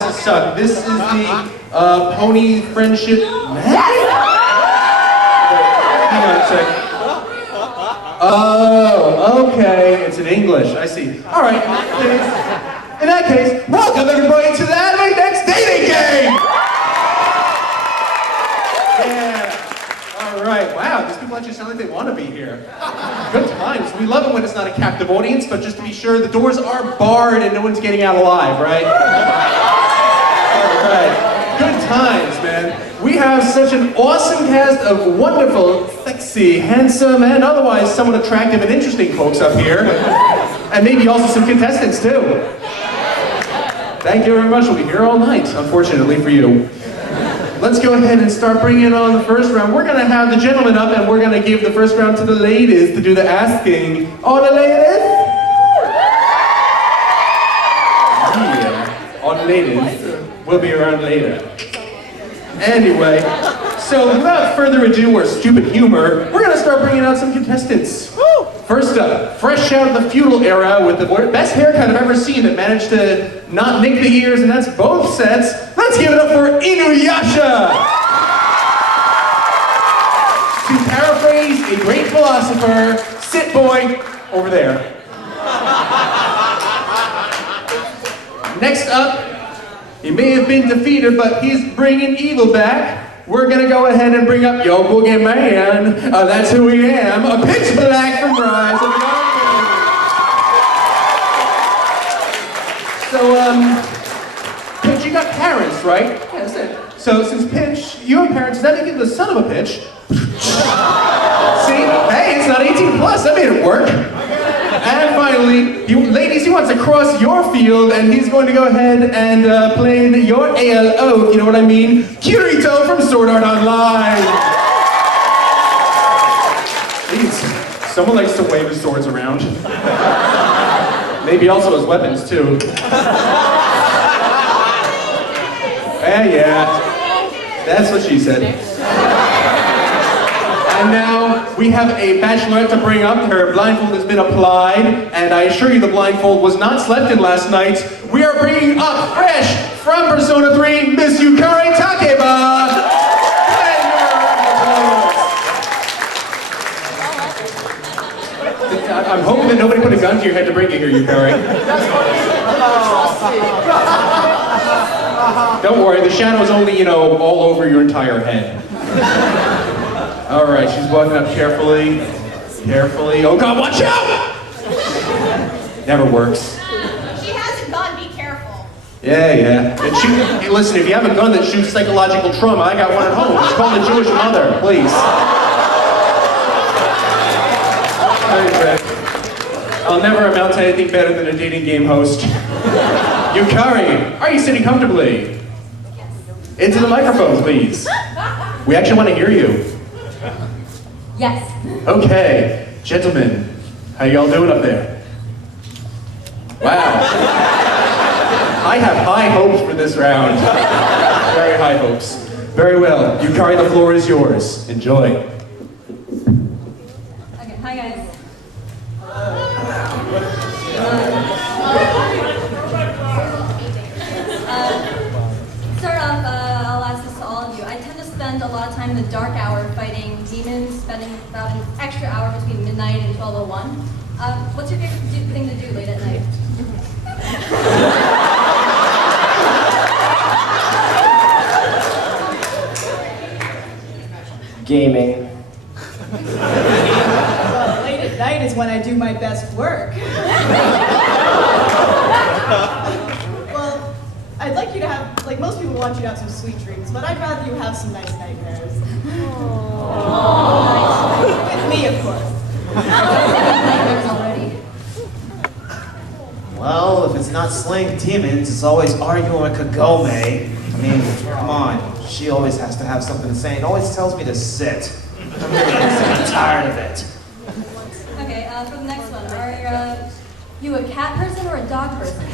Suck. This is the pony friendship. Hang on a sec. Oh, okay. It's in English. I see. All right. In that case, welcome everybody to the AnimeNext dating game. Yeah. All right. Wow. These people actually sound like they want to be here. Good times. We love it when it's not a captive audience, but just to be sure, the doors are barred and no one's getting out alive, right? Alright, good times, man. We have such an awesome cast of wonderful, sexy, handsome, and otherwise somewhat attractive and interesting folks up here. And maybe also some contestants, too. Thank you very much. We'll be here all night, unfortunately for you. Let's go ahead and start bringing on the first round. We're going to have the gentlemen up, and we're going to give the first round to the ladies to do the asking. All the ladies? Yeah, all the ladies. We'll be around later. Anyway, so without further ado or stupid humor, we're gonna start bringing out some contestants. First up, fresh out of the feudal era with the best haircut I've ever seen that managed to not nick the ears, and that's both sets. Let's give it up for Inuyasha! To paraphrase a great philosopher, sit boy over there. Next up, he may have been defeated, but he's bringing evil back. We're gonna go ahead and bring up Yo Boogeyman. That's who we am. A pitch black from Rise of the Army. So, Pinch, you got parents, right? Yeah, that's it. So, since Pinch, you have parents, does that make you the son of a pitch? See? Hey, it's not 18 plus. That made it work. And finally, ladies, he wants to cross your field, and he's going to go ahead and play your ALO, if you know what I mean, Kirito from Sword Art Online. Jeez, someone likes to wave his swords around. Maybe also his weapons, too. Yeah, that's what she said. And now, we have a bachelorette to bring up. Her blindfold has been applied, and I assure you the blindfold was not slept in last night. We are bringing up fresh from Persona 3, Miss Yukari Takeba. I'm hoping that nobody put a gun to your head to bring you here, Yukari. Don't worry, the shadow is only, all over your entire head. All right, she's walking up carefully. Carefully. Oh God, watch out! Never works. She has a gun, be careful. Yeah. And hey, listen, if you have a gun that shoots psychological trauma, I got one at home. It's called the Jewish Mother, please. Okay. I'll never amount to anything better than a dating game host. Yukari, are you sitting comfortably? Yes. Into the microphone, please. We actually want to hear you. Yes. Okay, gentlemen, how y'all doing up there? Wow. I have high hopes for this round. Very high hopes. Very well. Yukari, the floor is yours. Enjoy. Okay, hi guys. Start off, I'll ask this to all of you. I tend to spend a lot of time in the dark hour fighting demons, spending about an extra hour between midnight and 12:01. What's your favorite thing to do late at night? Gaming. Well, late at night is when I do my best work. Well, I'd like you to have, like most people want you to have some sweet dreams, but I'd rather you have some nice nightmares. With me, of course. Nightmares already. Well, if it's not slaying demons, it's always arguing with Kagome. I mean, come on. She always has to have something to say and always tells me to sit. I'm tired of it. Okay, for the next one, are you a cat person or a dog person?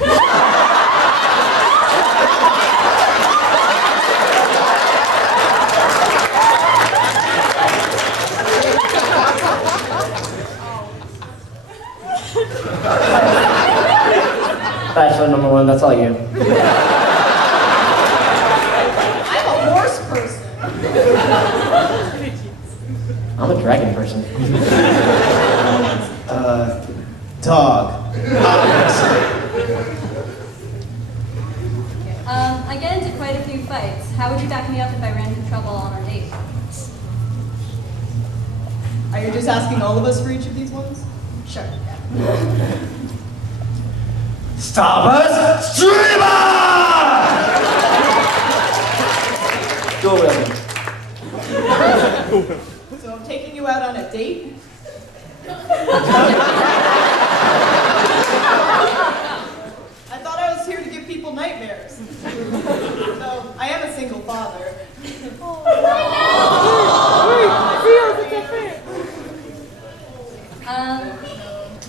Bachelor number one, that's all you. person. Dog. Obviously. I get into quite a few fights. How would you back me up if I ran into trouble on our date? Are you just asking all of us for each of these ones? Sure. Yeah. Starburst Streamer! Dual wielding. So I'm taking you out on a date? I thought I was here to give people nightmares. So I am a single father.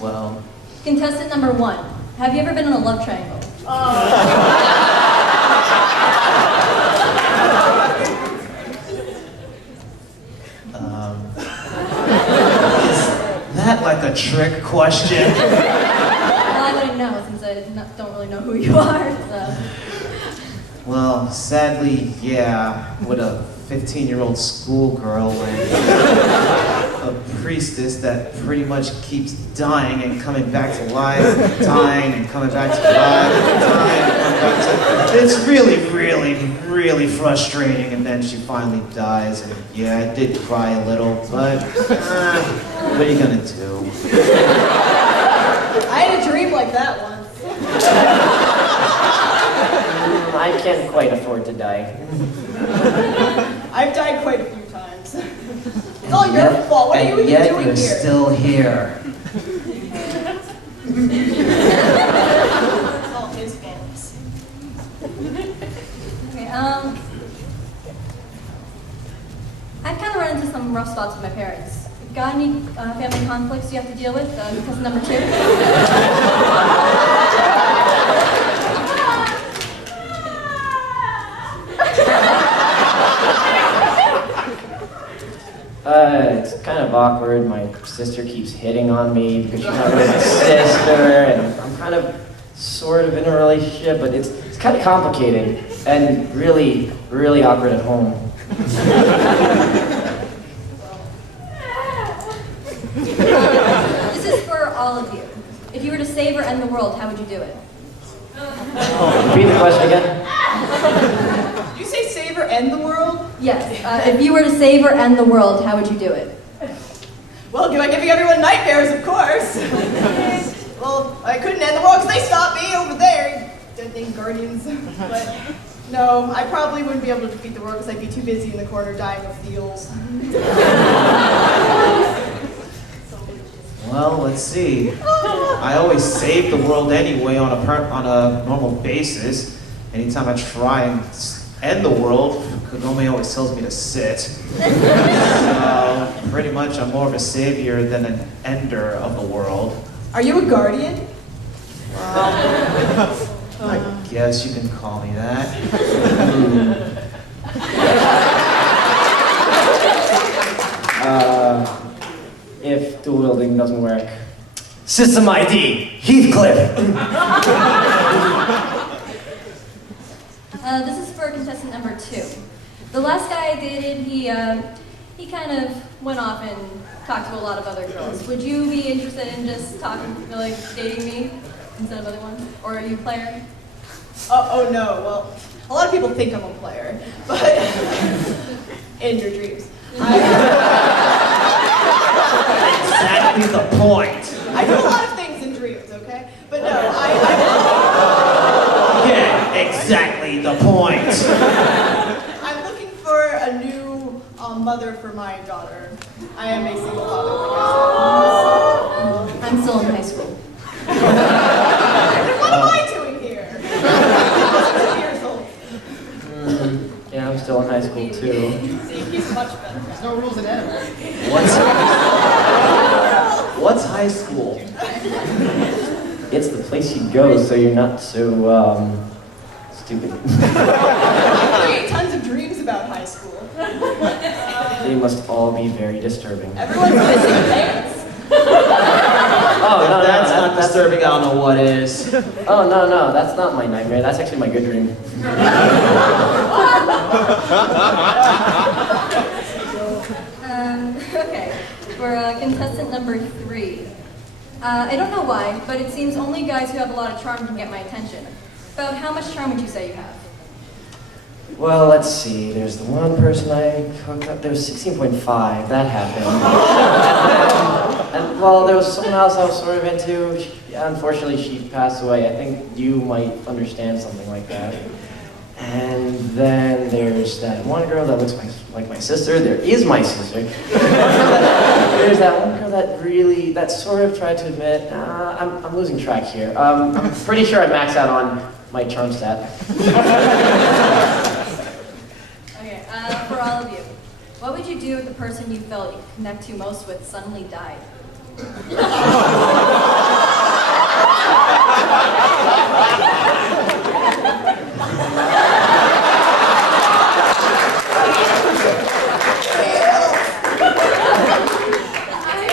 Well, Contestant number 1. Have you ever been in a love triangle? is that like a trick question? Well, I wouldn't know since I don't really know who you are. So. Well, sadly, yeah, with a 15-year-old schoolgirl and a priestess that pretty much keeps dying and coming back to life, dying and coming back to life, dying and coming back to... It's really, really, really frustrating, and then she finally dies, and yeah, I did cry a little, but what are you gonna do? I had a dream like that once. I can't quite afford to die. I've died quite a few times. It's all your fault. What are you And yet doing you're here? still here. It's all his fault. Okay, I've kind of run into some rough spots with my parents. Got any family conflicts you have to deal with? Because number 2. It's kind of awkward. My sister keeps hitting on me because she's not really my sister, and I'm kind of sort of in a relationship, but it's kind of complicated and really, really awkward at home. This is for all of you. If you were to save or end the world, how would you do it? Repeat the question again. Did you say save or end the world? Yes. If you were to save or end the world, how would you do it? Well, by giving everyone nightmares, of course. Well, I couldn't end the world because they stopped me over there. Dead thing guardians. But no, I probably wouldn't be able to defeat the world because I'd be too busy in the corner dying of feels. Well, let's see. I always save the world anyway on a normal basis. Anytime I try and end the world, Kagome always tells me to sit. So, pretty much I'm more of a savior than an ender of the world. Are you a guardian? I guess you can call me that. If dual wielding doesn't work. System ID, Heathcliff. This is for contestant number 2. The last guy I dated, he kind of went off and talked to a lot of other girls. Would you be interested in just dating me instead of other ones? Or are you a player? Oh no, well, a lot of people think I'm a player, but in your dreams. Exactly the point. I do a lot of things in dreams, okay? But no, Yeah, exactly the point. I'm looking for a new mother for my daughter. I am a single father, like I'm still in high school. I said. What am I doing here? I'm 2 years old. Yeah, I'm still in high school too. See, he's much better. There's no rules in anime. What's high school? It's the place you go so you're not so, stupid. I create tons of dreams about high school. They must all be very disturbing. Everyone's missing pants. Oh, no, That's not disturbing, I don't know what is. Oh, no, that's not my nightmare. That's actually my good dream. Okay. For number 3. I don't know why, but it seems only guys who have a lot of charm can get my attention. About how much charm would you say you have? Well, let's see. There's the one person I hooked up. There was 16.5. That happened. and well, there was someone else I was sort of into. Unfortunately, she passed away. I think you might understand something like that. And then there's that one girl that looks like my sister. There is my sister. There's that one girl that sort of tried to admit, I'm losing track here. I'm pretty sure I maxed out on my charm stat. Okay, for all of you, what would you do if the person you felt you could connect to most with suddenly died?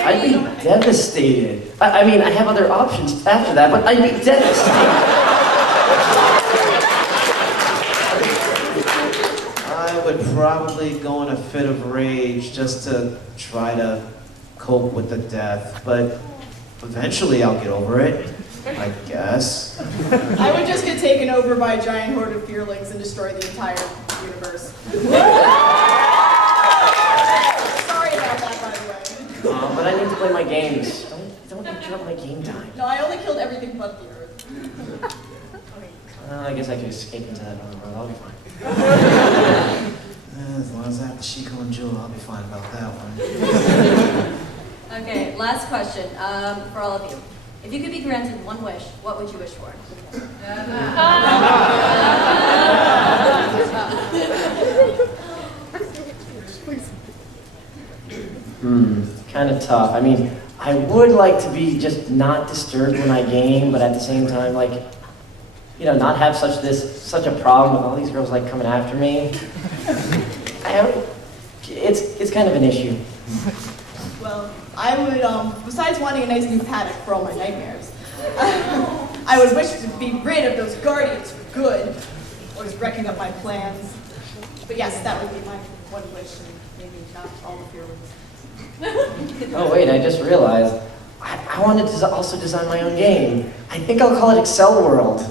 I'd be devastated. I mean, I have other options after that, but I'd be devastated. I would probably go in a fit of rage just to try to cope with the death, but eventually I'll get over it, I guess. I would just get taken over by a giant horde of fearlings and destroy the entire universe. Sorry about that, by the way. But I need to play my games. Don't interrupt my game time. No, I only killed everything but the Earth. I guess I could escape into that other world. I'll be fine. As long as I have the Chico and Jewel, I'll be fine about that one. Okay, last question for all of you. If you could be granted one wish, what would you wish for? Kind of tough. I mean, I would like to be just not disturbed when I game, but at the same time, like, you know, not have such a problem with all these girls like coming after me. It's kind of an issue. Well, I would, besides wanting a nice new paddock for all my nightmares, I would wish to be rid of those guardians for good, or just wrecking up my plans. But yes, that would be my one wish, and maybe not all of your wishes. Oh wait, I just realized. I wanted to also design my own game. I think I'll call it Excel World.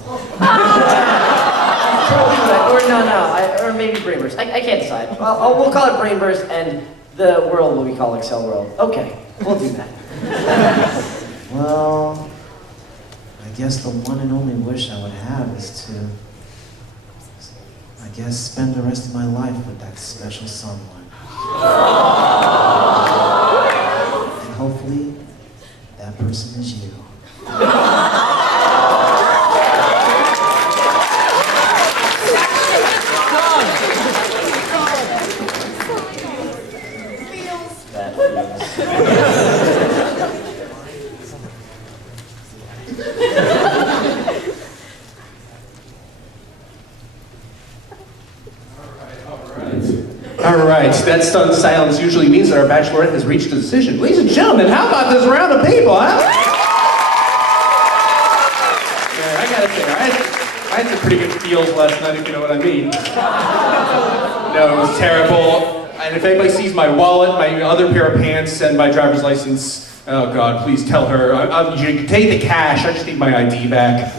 Or maybe Brainburst. I can't decide. We'll call it Brainburst, and the world will be called Excel World. Okay, we'll do that. Well, I guess the one and only wish I would have is to, I guess, spend the rest of my life with that special someone. And hopefully, that person is you. That feels. All right, that stunned silence usually means that our bachelorette has reached a decision. Ladies and gentlemen, how about this round of people, huh? Yeah, I gotta say, I had some pretty good feels last night, if you know what I mean. No, it was terrible. And if anybody sees my wallet, my other pair of pants, and my driver's license, oh God, please tell her. You can take the cash, I just need my ID back.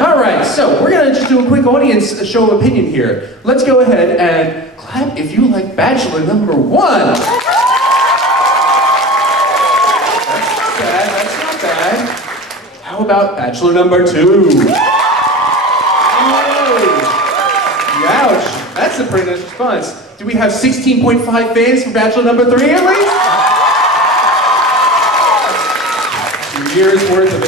All right, so we're gonna just do a quick audience show of opinion here. Let's go ahead and clap if you like Bachelor number 1. That's not bad. How about Bachelor number 2? Ouch, that's a pretty nice response. Do we have 16.5 fans for Bachelor number 3 at least? 2 years worth of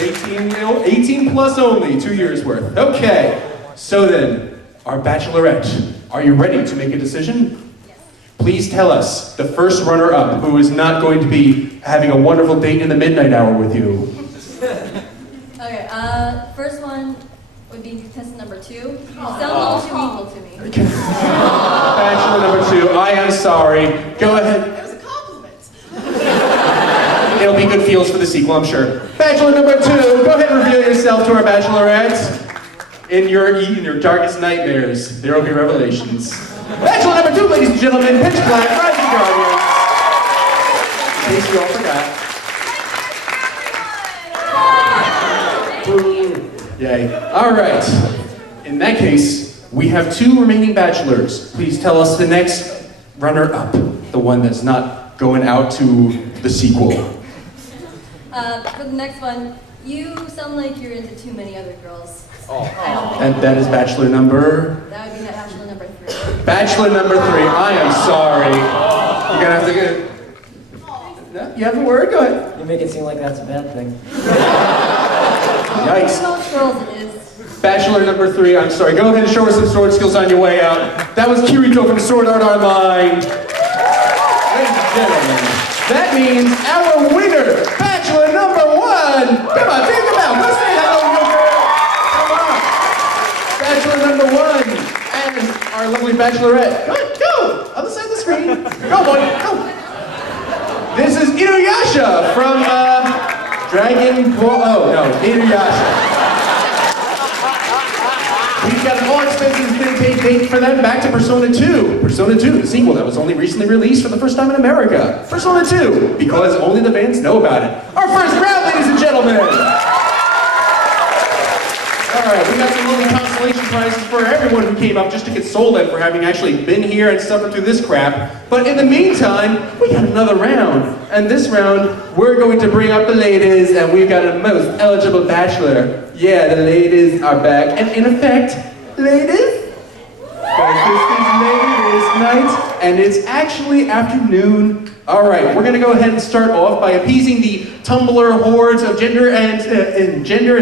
18 plus only, 2 years worth. Okay, so then, our Bachelorette, are you ready to make a decision? Yes. Please tell us, the first runner-up who is not going to be having a wonderful date in the midnight hour with you. Okay, first one would be contestant number 2. You sound a little too equal to me. Bachelor number 2, I am sorry. Go ahead. It was a compliment. It'll be good feels for the sequel, I'm sure. Bachelor number 2, go ahead and reveal yourself to our Bachelorette. In your darkest nightmares, there will be revelations. Bachelor number 2, ladies and gentlemen, Pitch Black, Rising Guardians. In case you all forgot. Yay. All right. In that case, we have 2 remaining bachelors. Please tell us the next runner-up, the one that's not going out to the sequel. For the next one, you sound like you're into too many other girls. And that is bachelor number? That would be bachelor number 3. Bachelor number 3. I am sorry. You're gonna have to get... No, you have a word? Go ahead. You make it seem like that's a bad thing. Yikes. Most girls it is. Bachelor number 3, I'm sorry. Go ahead and show us some sword skills on your way out. That was Kiriko from Sword Art Online. Ladies and gentlemen, that means our winner, Bachelor number 1. Come on, take them out. Let's say hello, young girl. Come on. Bachelor number 1. And our lovely bachelorette. Go. Other side of the screen. Go, boy. Go. This is Inuyasha from Dragon Ball. Oh, no. Inuyasha. We've got an all-expenses paid for them back to Persona 2. Persona 2, the sequel that was only recently released for the first time in America. Persona 2, because only the fans know about it. Our first round, ladies and gentlemen! Alright, we got some lovely consolation prizes for everyone who came up just to console them for having actually been here and suffered through this crap. But in the meantime, we got another round. And this round, we're going to bring up the ladies, and we've got a most eligible bachelor. Yeah, the ladies are back. And in effect, ladies? Because this is ladies' night, and it's actually afternoon. Alright, we're gonna go ahead and start off by appeasing the Tumblr hordes of gender and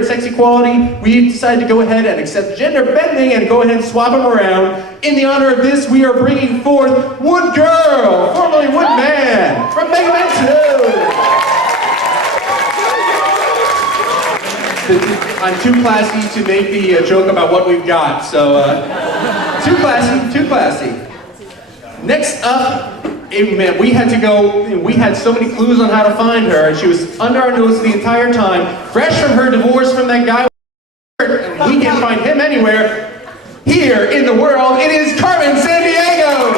sex equality. We decided to go ahead and accept gender bending and go ahead and swap them around. In the honor of this, we are bringing forth Wood Girl, formerly Wood Man, from Mega Man 2. I'm too classy to make the joke about what we've got, so too classy. Next up, man, we had so many clues on how to find her, and she was under our nose the entire time, fresh from her divorce from that guy, and we can't find him anywhere. Here in the world, it is Carmen Sandiego!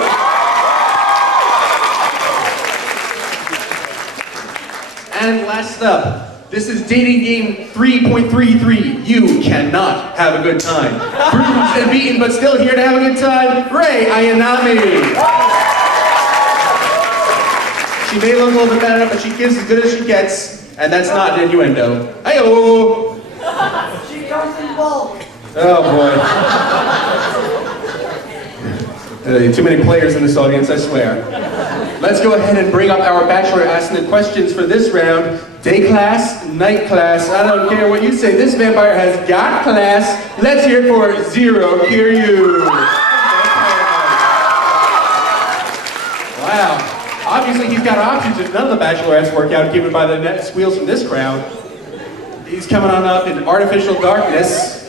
And last up, this is dating game 3.33. You cannot have a good time. Bruised and beaten, but still here to have a good time, Ray Ayanami. She may look a little bit better, but she gives as good as she gets, and that's not an innuendo. Hey-oh! She comes in bulk. Oh boy. Too many players in this audience, I swear. Let's go ahead and bring up our bachelor asking the questions for this round. Day class, night class, I don't care what you say. This vampire has got class. Let's hear it for Zero Kiryu. Wow. Obviously he's got options if none of the bachelorettes work out given by the net squeals from this crowd. He's coming on up in artificial darkness.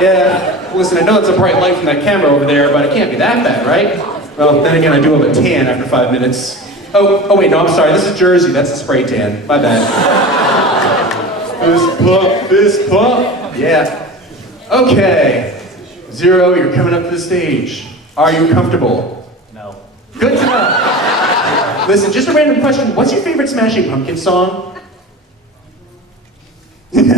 Yeah, listen, I know it's a bright light from that camera over there, but it can't be that bad, right? Well, then again, I do have a tan after 5 minutes. Oh wait, no, I'm sorry, this is Jersey, that's a spray tan, my bad. Fist pump, yeah. Okay, Zero, you're coming up to the stage. Are you comfortable? No. Good to know. Listen, just a random question, what's your favorite Smashing Pumpkins song? Good to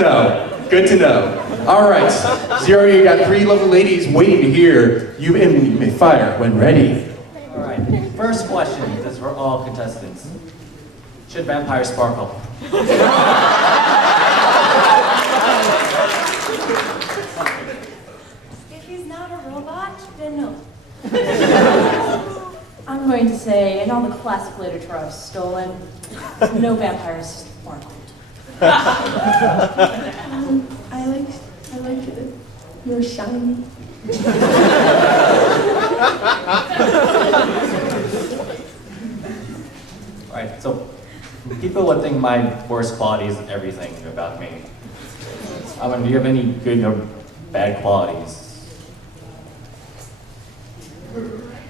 know. Good to know. All right, Zero, you got 3 lovely ladies waiting to hear you, and you may fire when ready. All right, first question, this is for all contestants. Should vampires sparkle? If he's not a robot, then no. I'm going to say, in all the classic literature I've stolen, no vampires sparkled. I like it. You're shiny. Alright, so people would think my worst quality is everything about me. I mean, do you have any good or bad qualities?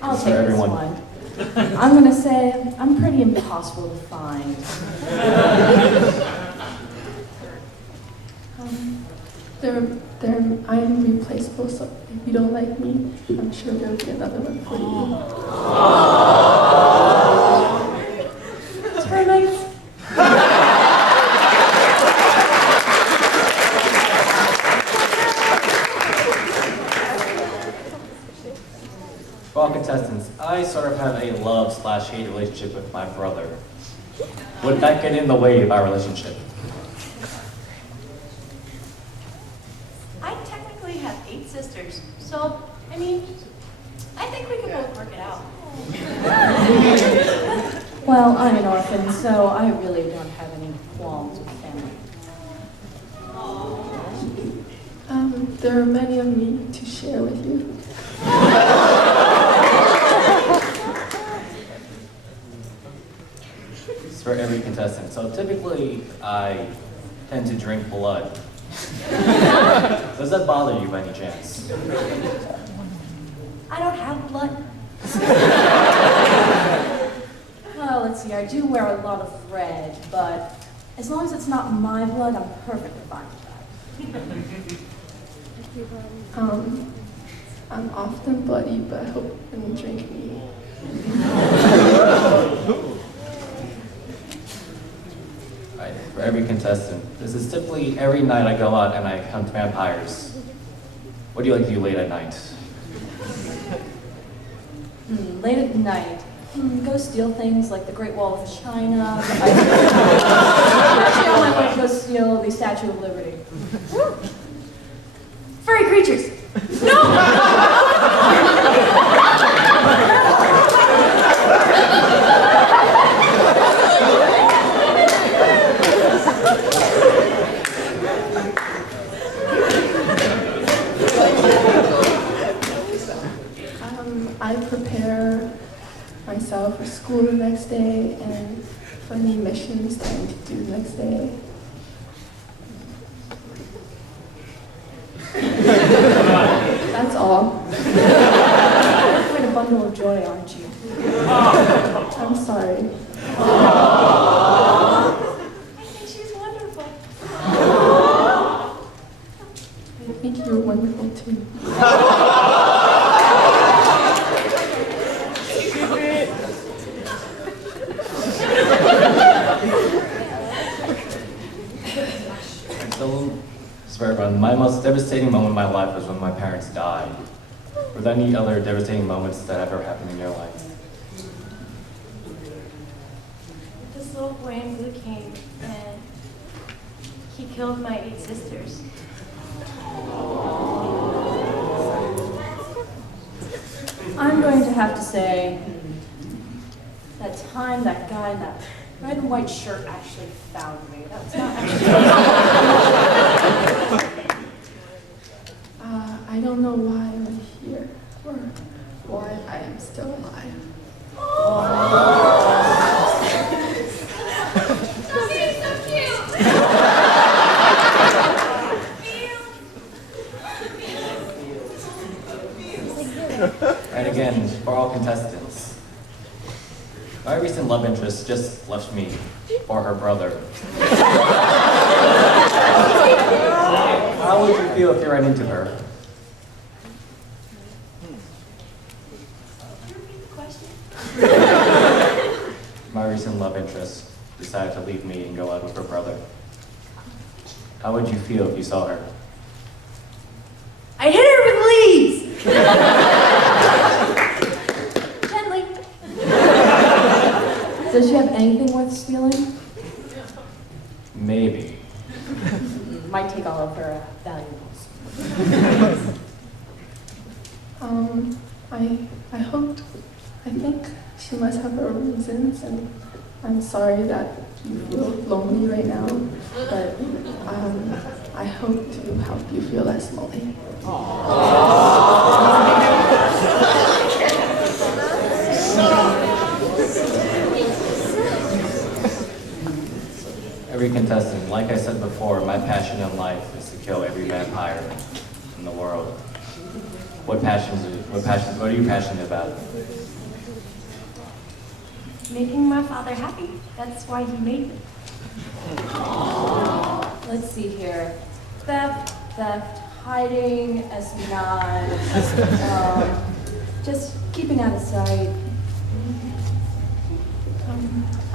I'll For take everyone. this one. I'm going to say I'm pretty impossible to find. I'm replaceable, so if you don't like me, I'm sure there'll be another one for you. Termites. contestants, I sort of have a love/hate relationship with my brother. Would that get in the way of our relationship? I technically have 8 sisters, so, I mean, I think we can both work it out. Well, I'm an orphan, so I really don't have any qualms with family. There are many of me to share with you. It's for every contestant. So typically, I tend to drink blood. Does that bother you by any chance? I don't have blood. Well, let's see, I do wear a lot of red, but as long as it's not my blood, I'm perfectly fine with that. I'm often bloody, but I hope you don't drink me. Right, for every contestant. This is typically every night I go out and I hunt vampires. What do you like to do late at night? Late at night, go steal things like the Great Wall of China. Actually, I want to go steal the Statue of Liberty. Furry creatures! No! I prepare myself for school the next day and for any missions that I need to do the next day. That's all. You're quite a bundle of joy, aren't you? I'm sorry. I think she's wonderful. I think you're wonderful too. For everyone, my most devastating moment in my life was when my parents died. Were there any other devastating moments that ever happened in your life? This little boy in blue came and he killed my 8 sisters. I'm going to have to say that time that guy in that red and white shirt actually found me. That's not actually. I don't know why I'm here or why I am still alive. Stop being so cute! And again, for all contestants, my recent love interest just left me for her brother. How would you feel if you ran into her? My recent love interest decided to leave me and go out with her brother. How would you feel if you saw her? I hit her with leaves! Gently. Does she have anything worth stealing? Maybe. Might take all of her valuables. I think she must have her reasons, and I'm sorry that you feel lonely right now, but I hope to help you feel less lonely. Every contestant, like I said before, my passion in life is to kill every vampire in the world. What are you passionate about? Making my father happy. That's why he made me. Let's see here. Theft, hiding, espionage, just keeping out of sight.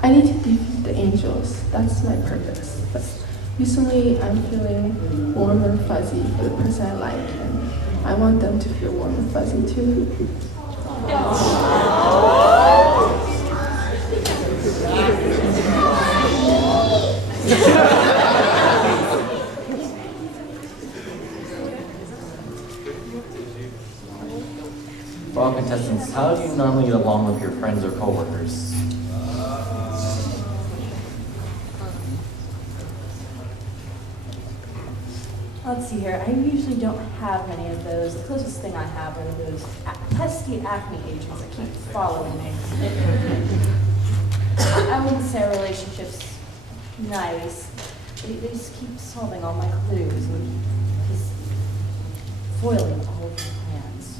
I need to defeat the angels. That's my purpose. But recently, I'm feeling warm and fuzzy for the person I like, and I want them to feel warm and fuzzy too. For all contestants, how do you normally get along with your friends or coworkers? Let's see here. I usually don't have many of those. The closest thing I have are those pesky acne agents that keep following me. I wouldn't say our relationship's nice. They just keep solving all my clues and just foiling all of my plans.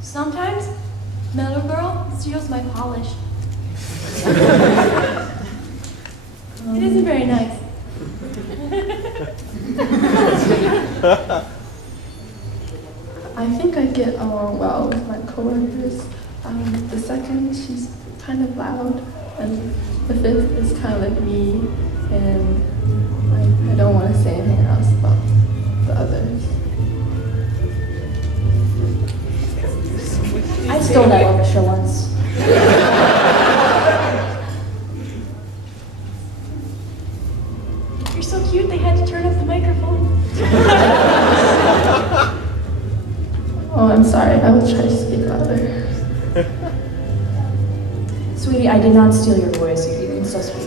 Sometimes, Metal Girl steals my polish. It isn't very nice. I think I get along well with my coworkers. The second, she's kind of loud, and the fifth is kind of like me, and I don't want to say anything else about the others. I stole that orchestra once. You're so cute, they had to turn up the microphone. Oh, I'm sorry. I will try to speak louder. Sweetie, I did not steal your voice. You can still speak.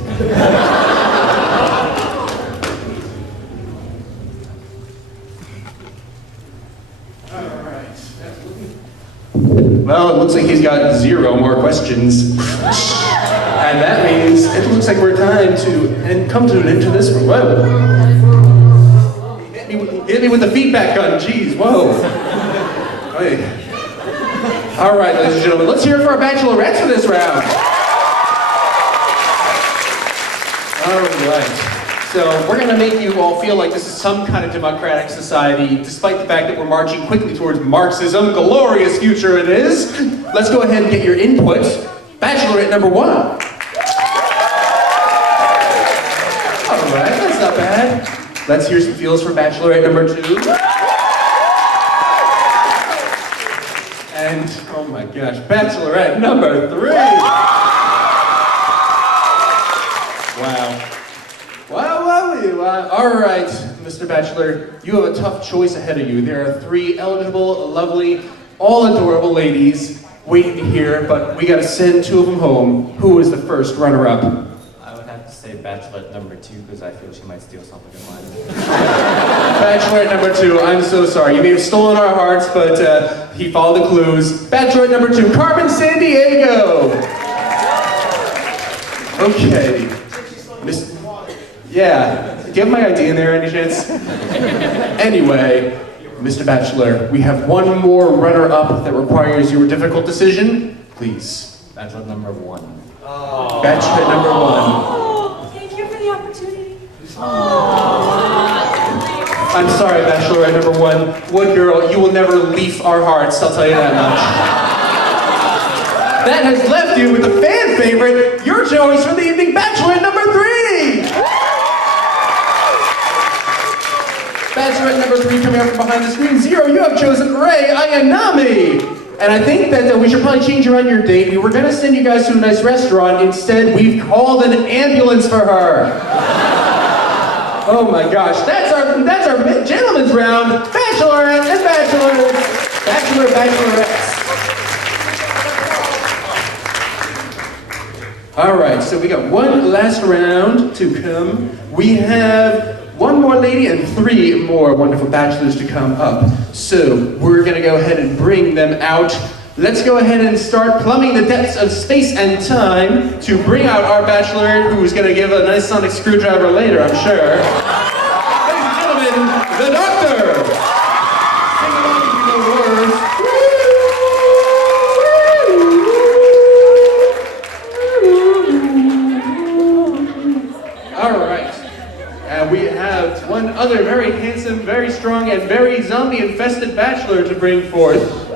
Well, it looks like he's got 0 more questions. And that means it looks like we're time to come to an end to this. Whoa. Hit me with the feedback gun. Jeez, whoa. Hey. All right, ladies and gentlemen, let's hear it for our bachelorettes for this round. All right. So we're going to make you all feel like this is some kind of democratic society, despite the fact that we're marching quickly towards Marxism. Glorious future it is. Let's go ahead and get your input. Bachelorette number 1. All right, that's not bad. Let's hear some feels for Bachelorette number 2. And, oh my gosh, Bachelorette number 3. Wow. Wow. All right, Mr. Bachelor, you have a tough choice ahead of you. There are 3 eligible, lovely, all adorable ladies waiting to hear, but we gotta send 2 of them home. Who is the first runner-up? I would have to say Bachelorette number 2 because I feel she might steal something of mine. Bachelorette number 2, I'm so sorry. You may have stolen our hearts, but he followed the clues. Bachelorette number 2, Carmen Sandiego. Okay. Yeah. Do you have my ID in there, any chance? Anyway, Mr. Bachelor, we have 1 more runner-up that requires your difficult decision. Please. Bachelorette number 1. Bachelorette number 1. Oh, thank you for the opportunity. I'm sorry, Bachelorette number 1. Wood girl, you will never leaf our hearts, I'll tell you that much. That has left you with the fan favorite, your choice for the evening, Bachelorette number 3! Bachelorette number 3 coming up from behind the screen. 0, you have chosen Ray Ayanami. And I think that we should probably change around your date. We were going to send you guys to a nice restaurant. Instead, we've called an ambulance for her. Oh my gosh, that's our gentleman's round. Bachelorette and bachelors. Bachelorettes. All right, so we got 1 last round to come. We have 1 more lady and 3 more wonderful bachelors to come up. So we're gonna go ahead and bring them out. Let's go ahead and start plumbing the depths of space and time to bring out our bachelorette, who's gonna give a nice sonic screwdriver later, I'm sure. Ladies and gentlemen, the doctor! Sing along if you know the words. All right. And we have 1 other very handsome, very strong, and very zombie-infested bachelor to bring forth.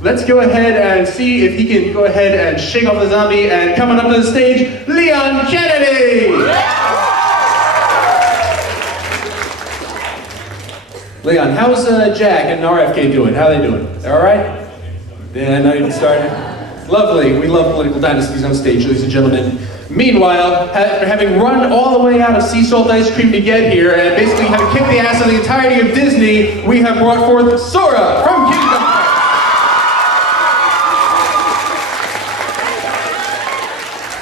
Let's go ahead and see if he can go ahead and shake off the zombie. And coming up to the stage, Leon Kennedy! Leon, how's Jack and RFK doing? How are they doing? They're all right? Yeah, I know you can start. Lovely. We love political dynasties on stage, ladies and gentlemen. Meanwhile, having run all the way out of sea salt ice cream to get here, and basically having kicked the ass of the entirety of Disney, we have brought forth Sora from Kingdom Hearts.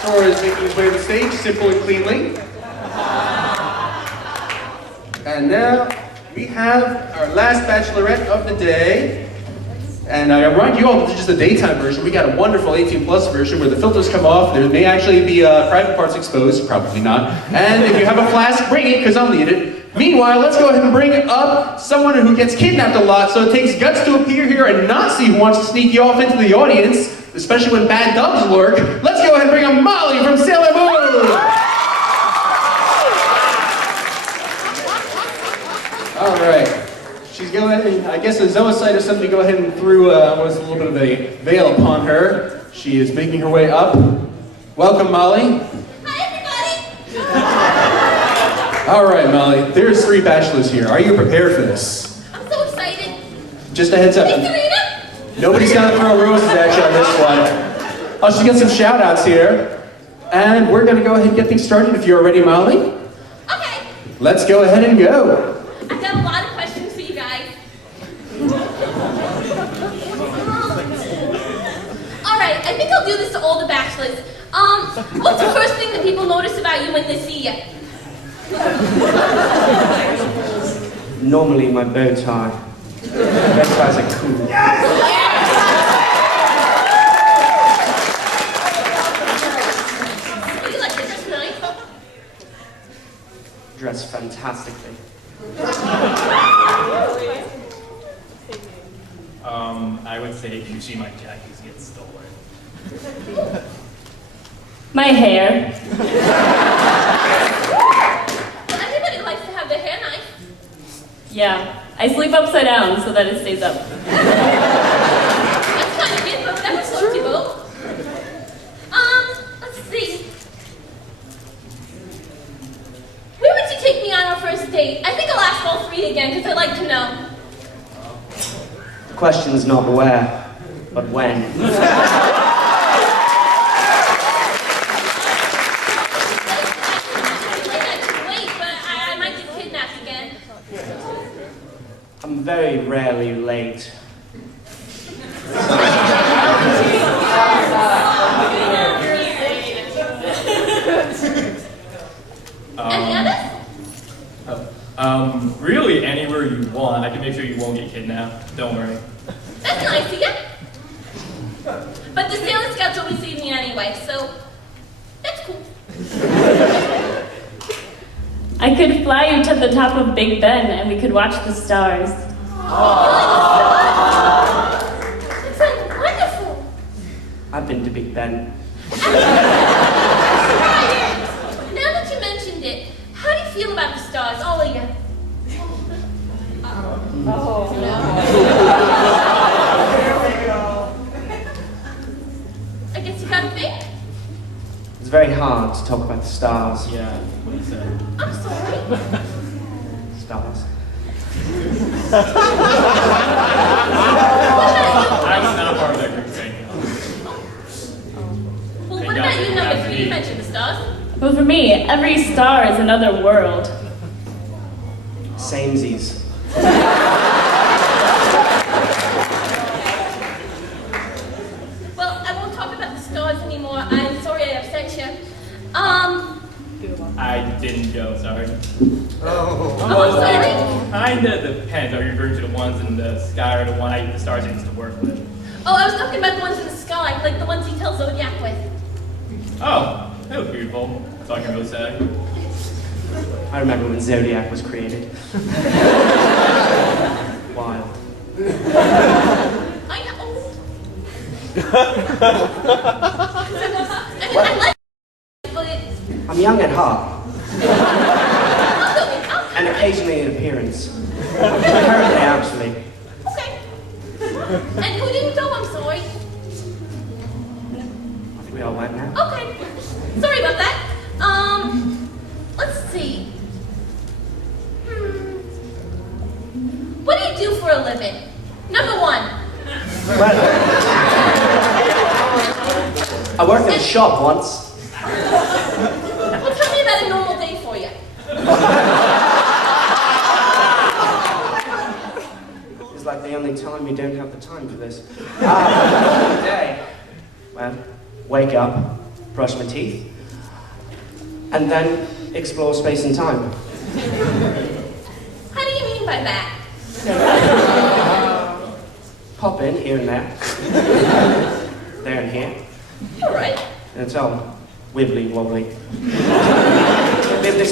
Sora is making his way to the stage, simple and cleanly. And now we have our last bachelorette of the day. And I remind you all, this is just the daytime version. We got a wonderful 18+ version where the filters come off. There may actually be private parts exposed, probably not. And if you have a flask, bring it, because I'll need it. Meanwhile, let's go ahead and bring up someone who gets kidnapped a lot, so it takes guts to appear here and not see who wants to sneak you off into the audience, especially when bad dubs lurk. Let's go ahead and bring up Molly from Sailor Moon! All right. She's going, I guess a zoocyte or something, go ahead and threw was a little bit of a veil upon her. She is making her way up. Welcome, Molly. Hi, everybody. All right, Molly, there's 3 bachelors here. Are you prepared for this? I'm so excited. Just a heads up. Hey, Serena. Nobody's gonna throw roses at you on this one. Oh, she's got some shout outs here. And we're gonna go ahead and get things started if you're ready, Molly. Okay. Let's go ahead and go. I've got a lot of questions for you guys. All right, I think I'll do this to all the bachelors. What's the first thing that people notice about you when they see you? Normally my bow tie. Bow ties are cool. Do you like to dress nice? Dress fantastically. I would say usually my jackets get stolen. My hair. Well, everybody likes to have their hair nice. Yeah, I sleep upside down so that it stays up. That's kind of it, but that was floats you both. Let's see. Where would you take me on our first date? I think I'll ask all 3 again because I'd like to know. The question's not where, but when. Wait, but I might get kidnapped again. I'm very rarely late. Any others? Really anywhere you want. I can make sure you won't get kidnapped. Don't worry. That's nice of you. But the Sailor Scouts always leave me anyway, so that's cool. I could fly you to the top of Big Ben and we could watch the stars. That sounds wonderful. I've been to Big Ben. Now that you mentioned it, how do you feel about the stars, all of you? I guess you gotta think. It's very hard to talk about the stars. Yeah, what he said. I'm sorry. Stars. I was not part of that group thing. Well, what about you, number 3? You mentioned the stars. But for me, every star is another world. Samesies. Well, I won't talk about the stars anymore. I'm sorry I upset you. I didn't go, sorry. Oh, I'm sorry. Kinda depends. Are you referring to the ones in the sky or the stars I used to work with? Oh, I was talking about the ones in the sky, like the ones he tells Zodiac with. Oh, that was beautiful. That's all I can really say. I remember when Zodiac was created. Wild. I know. I mean, I like it, but I'm young at heart, I'll go with and occasionally in appearance. Currently, actually. Okay. And who didn't go? I'm sorry. I think we all went now. Okay. Sorry about that. Let's see. What do you do for a living? Number 1, Well, I worked in a shop once. Well, tell me about a normal day for you. It's like the only time we don't have the time for this. Normal day. Well, wake up, brush my teeth, and then explore space and time. How do you mean by that? Pop in here and there. There and here. All right. And it's all wibbly wobbly.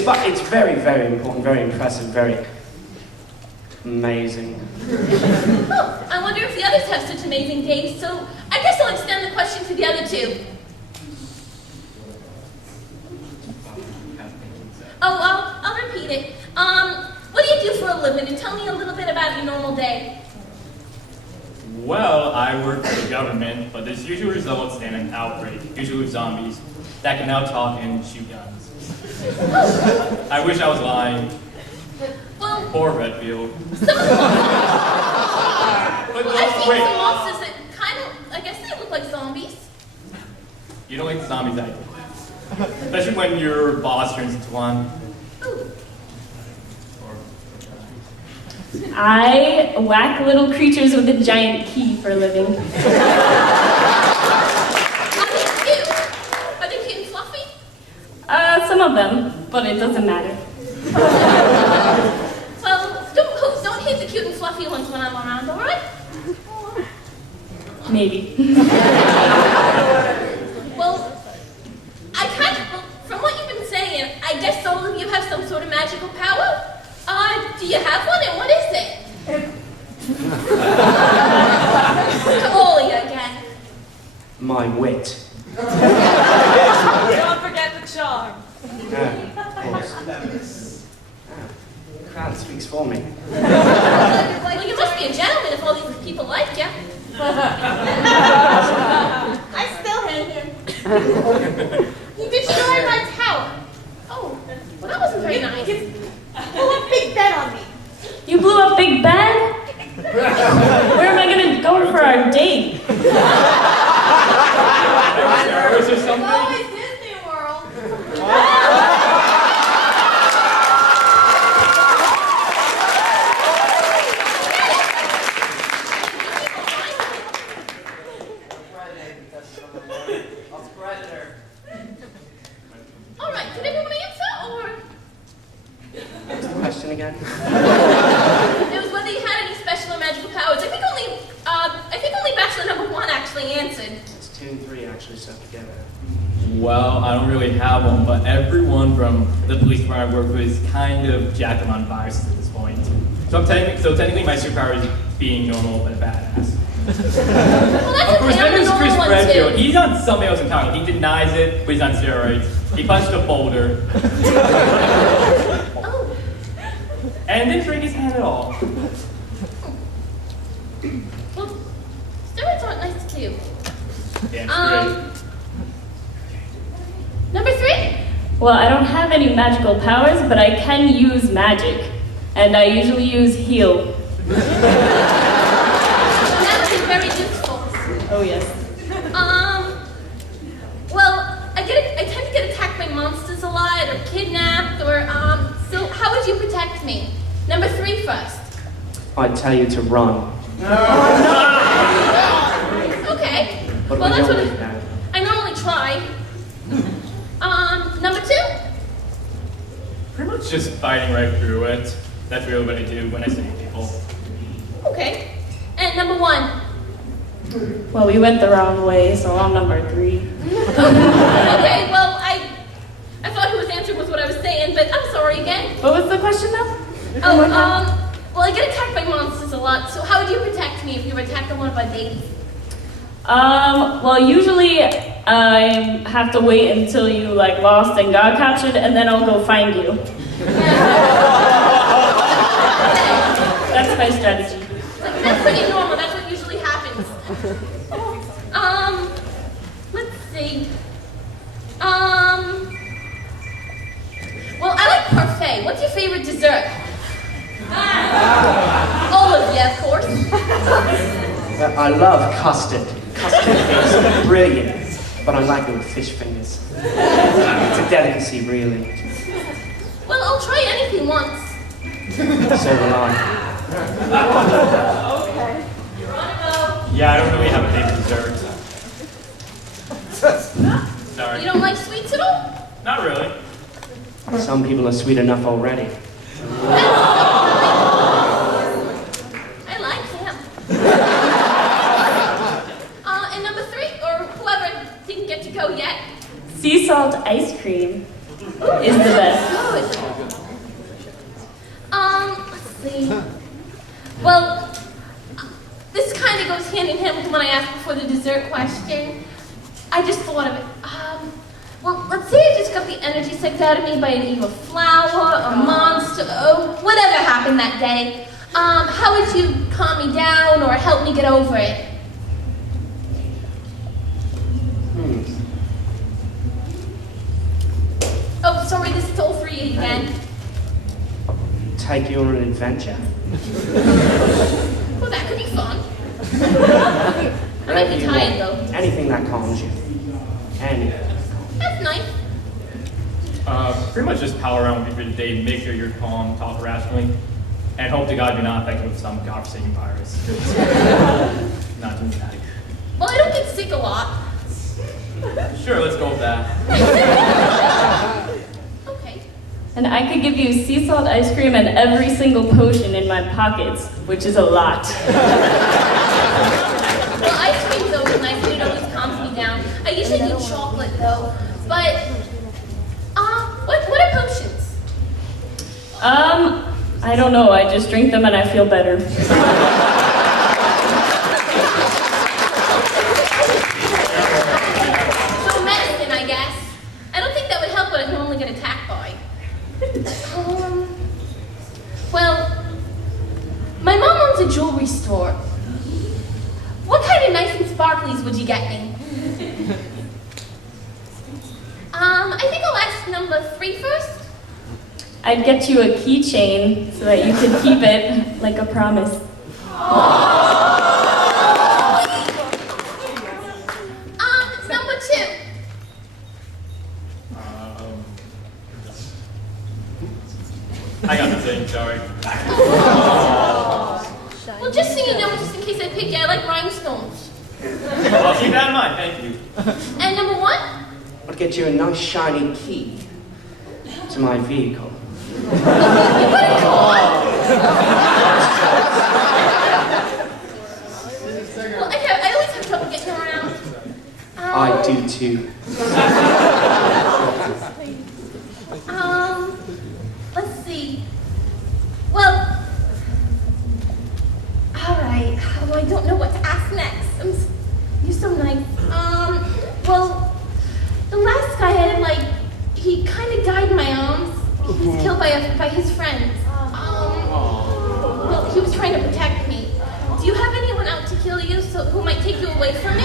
But it's very, very important, very impressive, very amazing. Oh, I wonder if the others have such amazing days, so I guess I'll extend the question to the other two. Oh, I'll repeat it. What do you do for a living? And tell me a little bit about your normal day. Well, I work for the government, but this usually results in an outbreak, usually with zombies, that can now talk and shoot guns. I wish I was lying. Well, Poor Redfield. some of the But I've seen wait, some monsters that kind of, I guess they look like zombies. you don't like the zombies, I do. Especially when your boss turns into one. Ooh. I whack little creatures with a giant key for a living. Are they cute? Are they cute and fluffy? Some of them, but it doesn't matter. Well, don't hate the cute and fluffy ones when I'm around, all right? Maybe. Well, from what you've been saying, I guess all of you have some sort of magical power. Do you have one, and what is it? To all of you again. My wit. Don't forget the charm. Of course. The crowd speaks for me. Well, you must be a gentleman if all these people like you. I still hate him. You did destroy my tower. Oh, well, that wasn't very nice. Pull a big bet on me. You blew up Big Ben? Where am I gonna go for our date? Is there something? Always Disney World. All right, did everyone answer, or? What's the question again? It was whether you had any special or magical powers. I think only Bachelor number 1 actually answered. It's 2 and 3 actually stuck together. Well, I don't really have one, but everyone from the police department I work with is kind of jacked them on viruses at this point. So technically my superpower is being normal but a badass. Well, that's Of course, okay, then I'm the there's Chris normal one Redfield. too. He's on something else entirely. He denies it, but he's on steroids. He punched a boulder. Oh, And didn't break his hand at all. well, steroids aren't nice too. Yeah, it's great. Number 3? Well, I don't have any magical powers, but I can use magic. And I usually use heal. That is very useful. Oh, yes. Well, I tend to get attacked by monsters a lot, or kidnapped, or, so how would you protect me? Number 3 first. I'd tell you to run. Okay. But Well, we that's don't what need that. I normally try. Number 2? Pretty much just fighting right through it. That's really what I do when I save people. Okay. And number 1? Well, we went the wrong way, so I'm number 3. Okay, well, I thought he was answering with what I was saying, but I'm sorry again. What was the question though? Oh, well, I get attacked by monsters a lot, so how would you protect me if you were attacked on one of our dates? Well, usually I have to wait until you like lost and got captured, and then I'll go find you. That's my strategy. That's pretty normal, that's what usually happens. Let's see. Well, I like parfait. What's your favorite dessert? All of you, of course. I love custard. Custard is brilliant, but I like it with fish fingers. It's a delicacy, really. Well, I'll try anything once. So will I. Okay. Yeah, I don't really have a favorite dessert. Sorry. You don't like sweets at all? Not really. Some people are sweet enough already. I like him. And number 3, or whoever didn't get to go yet. Sea salt ice cream is the best. Good. Let's see. Well, this kind of goes hand in hand with what I asked before the dessert question. I just thought of it. Well, let's say I just got the energy sucked out of me by an evil flower, a monster, whatever happened that day. How would you calm me down or help me get over it? Oh, sorry, this is all for you again. Take you on an adventure. Well, that could be fun. I might be tired, though. Anything that calms you. Anything. That's nice. Pretty much just pal around with you for the day, make sure you're calm, talk rationally, and hope to God you're not affected with some godforsaken virus. Not too dramatic. Well, I don't get sick a lot. Sure, let's go with that. Okay. And I could give you sea salt ice cream and every single potion in my pockets, which is a lot. Well, ice cream's always nice, and it always calms me down. I usually do chocolate, though. But, what are potions? I don't know, I just drink them and I feel better. So medicine, I guess. I don't think that would help, but I can only get attacked by. Well, my mom owns a jewelry store. What kind of nice and sparklies would you get me? I think I'll ask number 3 first. I'd get you a keychain so that you could keep it like a promise. Number 2. I got the thing, sorry. Well, just so you know, just in case I pick you, I like rhinestones. I'll keep that in mind, thank you. And number 1? I'll get you a nice shiny key to my vehicle. You better go on. Well, I always have trouble getting around. I do too. Let's see. Well, all right. Oh, I don't know what to ask next. You're so nice. Well, the last guy he kind of died in my arms. He was killed by his friends. Well, he was trying to protect me. Do you have anyone out to kill you, who might take you away from me?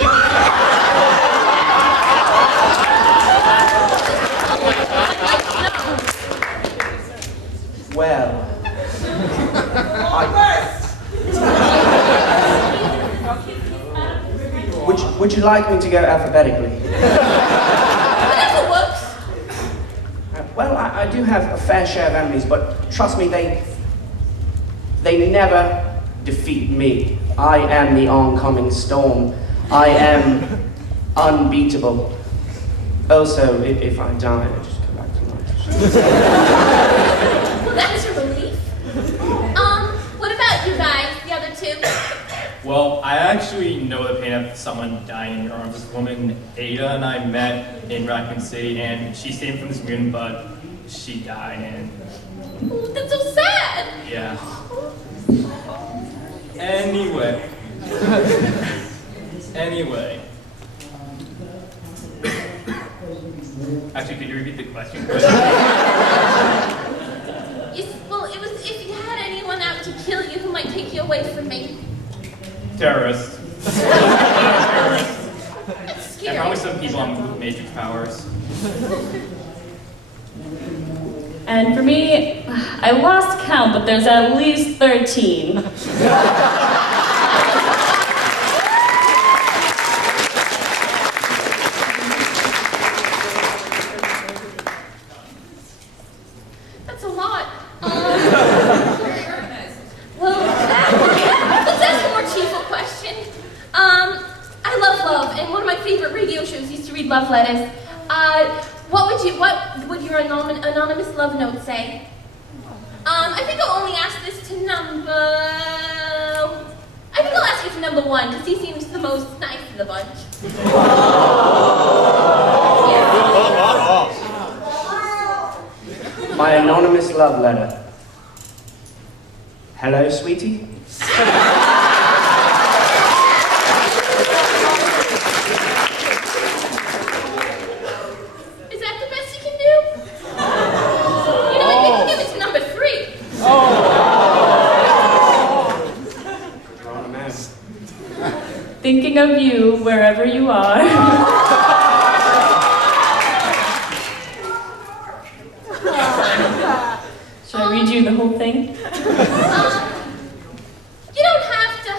Well, would you like me to go alphabetically? Whatever works. Well, I do have a fair share of enemies, but trust me, they never defeat me. I am the oncoming storm. I am unbeatable. Also, if I die, I just come back to life. Well, that's a relief. What about you guys, the other 2? Well, I actually know the pain of someone dying in your arms. This woman, Ada, and I met in Raccoon City, and she stayed from this moon, but she died, and... Oh, that's so sad. Yeah. Anyway. Actually, could you repeat the question? Well, it was if you had anyone out to kill you who might take you away from me. Terrorists. That's And scary. probably some people on Matrix powers. And for me, I lost count, but there's at least 13. love letters. What would your anonymous love note say? I think I'll only ask this to I think I'll ask you to number 1, because he seems the most nice of the bunch. My anonymous love letter. Hello, sweetie. Is that the best you can do? You know, I think I'll give it to number 3. You're on a mess. Thinking of you wherever you are. Should I read you the whole thing? You don't have to.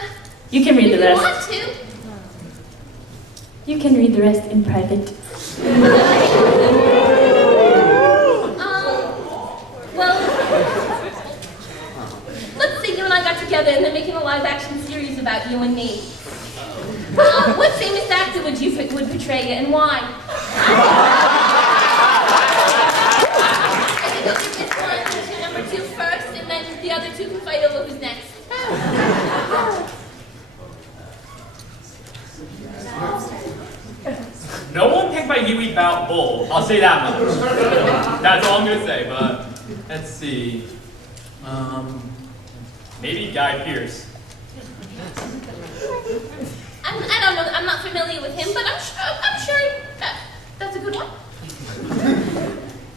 You can read the If you rest. want to. You can read the rest in private. Well, let's say you and I got together and they're making a live-action series about you and me. What famous actor would portray you and why? I think I'll give this one to number 2 first, and then the other 2 can fight over who's next. No one picked my Yui Bout Bull. I'll say that much. That's all I'm gonna say, but let's see. Maybe Guy Pearce. I don't know, I'm not familiar with him, but I'm sure that's a good one.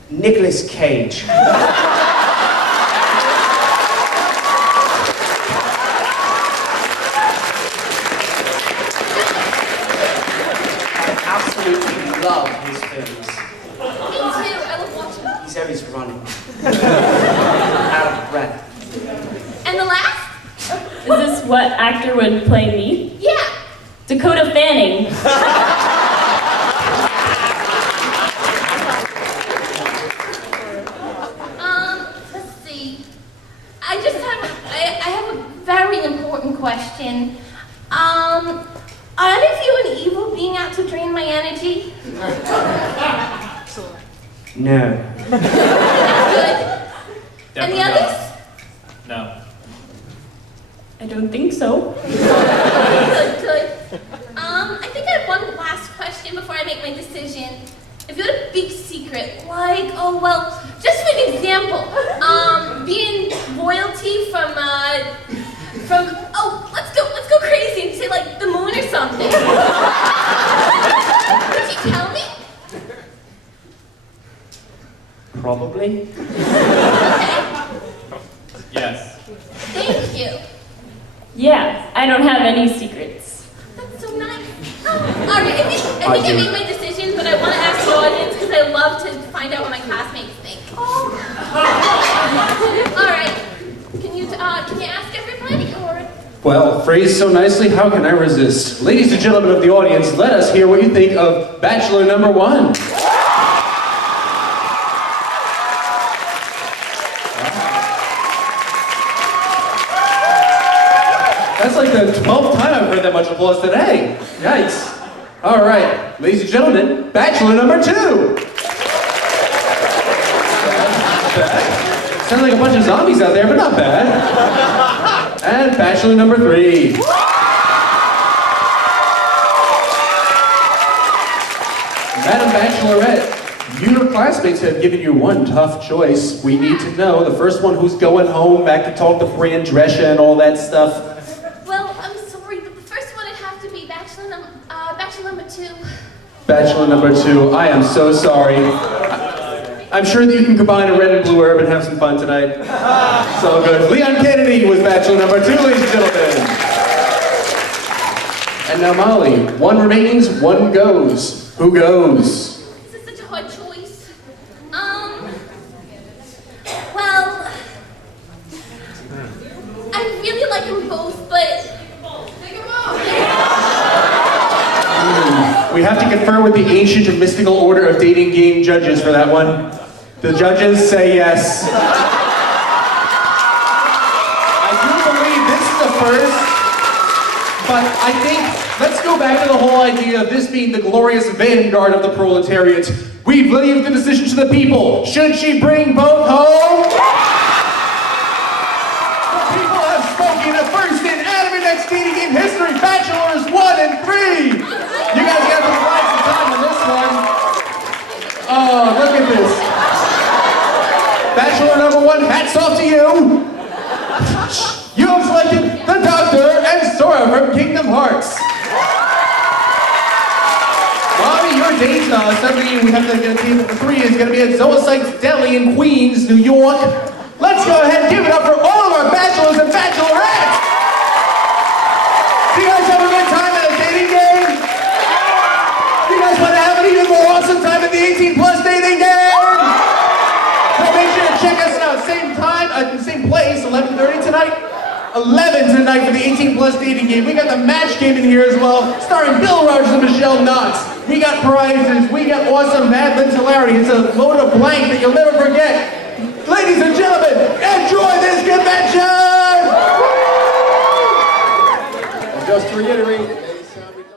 Nicolas Cage. Absolutely love his films. Me too, I love watching them. He's always running. Out of breath. And the last? Is this what actor would play me? Yeah. Dakota Fanning. Let's see. I have a very important question. Are any of you an evil being out to drain my energy? No. Good. And the Definitely others? No. I don't think so. Good. I think I have one last question before I make my decision. If you had a big secret, like, just for an example, being royalty from let's go crazy and say like the moon or something. Would you tell me? Probably. Okay. Yes. Thank you. Yeah, I don't have any secrets. That's so nice. Alright, I think I made my decision, but I want to ask the audience because I love to find out what my classmates think. Alright, can you ask everybody or? Well, phrased so nicely, how can I resist? Ladies and gentlemen of the audience, let us hear what you think of Bachelor number 1. That's like the 12th time I've heard that much applause today. Yikes. All right, ladies and gentlemen, Bachelor number 2. Not bad. Sounds like a bunch of zombies out there, but not bad. And Bachelor number 3. Madam Bachelorette, your classmates have given you one tough choice. We need to know the first one who's going home, back to talk to Fran Drescher and all that stuff. Well, I'm sorry, but the first one would have to be Bachelor number 2. Bachelor number 2, I am so sorry. I'm sure that you can combine a red and blue herb and have some fun tonight. It's all good. Leon Kennedy was Bachelor number 2, ladies and gentlemen. And now Molly, one remains, one goes. Who goes? This is such a hard choice. Well, I really like them both, but We have to confer with the ancient and mystical order of dating game judges for that one. The judges say yes. I do believe this is the first But I think, let's go back to the whole idea of this being the glorious vanguard of the proletariat. We leave the decision to the people. Should she bring both home? The people have spoken. A first in AnimeNext dating game history, Bachelors 1 and 3. You guys got to provide some time on this one. Oh, look at this. Bachelor number 1, hats off to you. You have selected the Doctor and Sora from Kingdom Hearts. Bobby, your date somebody we have to get a team for 3 is going to be at Zoocyte's Deli in Queens, New York. Let's go ahead and give it up for all of our bachelors and bachelorettes. Do you guys have a good time at a dating game? Do you guys want to have an even more awesome time at the 18+ dating game? So make sure to check us out, same time, same place, 11:30 tonight. 11 tonight for the 18+ dating game. We got the match game in here as well, starring Bill Rogers and Michelle Knox. We got prizes, we got awesome Mad Libs hilarity. It's a load of blank that you'll never forget. Ladies and gentlemen, enjoy this convention! Just to reiterate